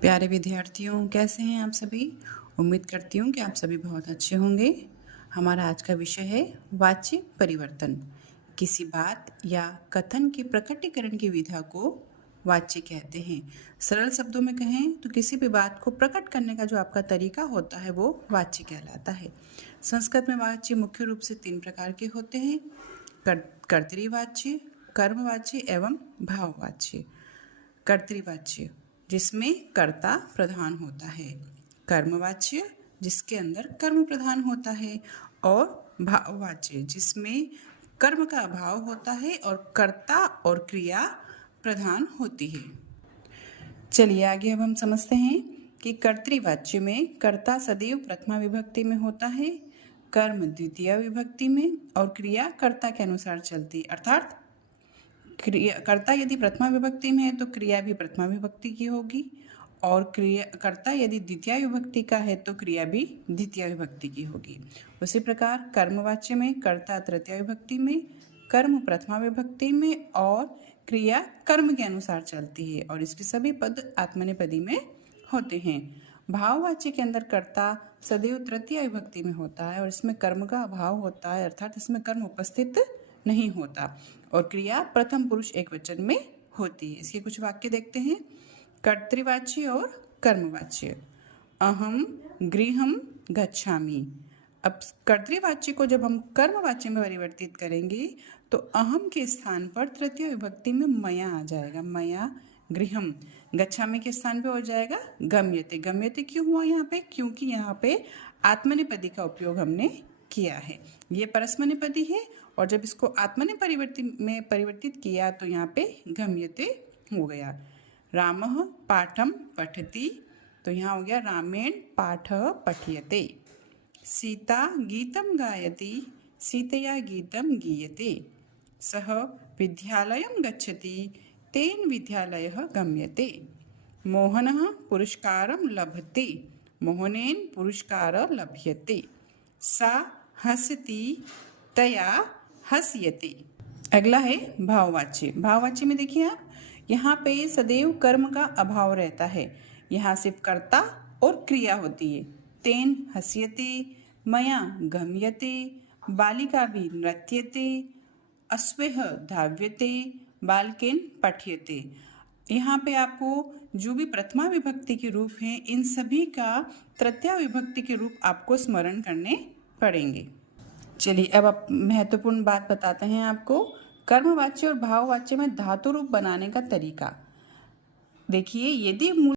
प्यारे विद्यार्थियों, कैसे हैं आप सभी। उम्मीद करती हूँ कि आप सभी बहुत अच्छे होंगे। हमारा आज का विषय है वाच्य परिवर्तन। किसी बात या कथन के प्रकटीकरण की विधा को वाच्य कहते हैं। सरल शब्दों में कहें तो किसी भी बात को प्रकट करने का जो आपका तरीका होता है वो वाच्य कहलाता है। संस्कृत में वाच्य मुख्य रूप से 3 प्रकार के होते हैं: कर्तृवाच्य, कर्मवाच्य एवं भाववाच्य। कर्तृवाच्य जिसमें कर्ता प्रधान होता है, कर्मवाच्य जिसके अंदर कर्म प्रधान होता है, और भाववाच्य जिसमें कर्म का अभाव होता है और कर्ता और क्रिया प्रधान होती है। चलिए आगे अब हम समझते हैं कि कर्तृवाच्य में कर्ता सदैव प्रथमा विभक्ति में होता है, कर्म द्वितीय विभक्ति में और क्रिया कर्ता के अनुसार चलती, अर्थात कर्ता यदि प्रथमा विभक्ति में है तो क्रिया भी प्रथमा विभक्ति की होगी, और कर्ता यदि द्वितीय विभक्ति का है तो क्रिया भी द्वितीय विभक्ति की होगी। उसी प्रकार कर्मवाच्य में कर्ता तृतीय विभक्ति में, कर्म प्रथमा विभक्ति में और क्रिया कर्म के अनुसार चलती है, और इसके सभी पद आत्मनेपदी में होते हैं। भाववाच्य के अंदर कर्ता सदैव तृतीय विभक्ति में होता है और इसमें कर्म का अभाव होता है, अर्थात इसमें कर्म उपस्थित नहीं होता, और क्रिया प्रथम पुरुष एकवचन में होती है। इसके कुछ वाक्य देखते हैं। कर्तृवाच्य और कर्मवाच्य। अहम गृहम गच्छामि। अब कर्तृवाच्य को जब हम कर्मवाच्य में परिवर्तित करेंगे तो अहम के स्थान पर तृतीय विभक्ति में मया आ जाएगा, मया गृहम। गच्छामि के स्थान पे हो जाएगा गम्यते। गम्यते क्यों हुआ यहाँ पे? क्योंकि यहाँ पे आत्मनेपदी का उपयोग हमने किया है। ये परस्मैपदी है और जब इसको आत्मनेपदी में परिवर्तित किया तो यहाँ पे गम्यते हो गया। रामः पाठम पठति, तो यहाँ हो गया रामेण पाठः पठ्यते। सीता गीतं गायति, सीतया गीतं गीयते। सः विद्यालयं गच्छति, तेन विद्यालयः गम्यते। मोहनः पुरस्कारं लभते, मोहनेन पुरस्कारः लभ्यते। सा हसति, तया हस्यते। अगला है भाववाच्य। भाववाच्य में देखिए आप, यहाँ पे सदैव कर्म का अभाव रहता है, यहाँ सिर्फ कर्ता और क्रिया होती है। तेन हस्यते, मया गम्यते, बालिका भी नृत्यते, अश्वः धाव्यते, बालकेन पठ्यते। यहाँ पे आपको जो भी प्रथमा विभक्ति के रूप हैं इन सभी का तृतीया विभक्ति के रूप आपको स्मरण करने पड़ेंगे। चलिए अब आप महत्वपूर्ण बात बताते हैं आपको। कर्मवाच्य और भाववाच्य में धातु रूप बनाने का तरीका देखिए। यदि मूल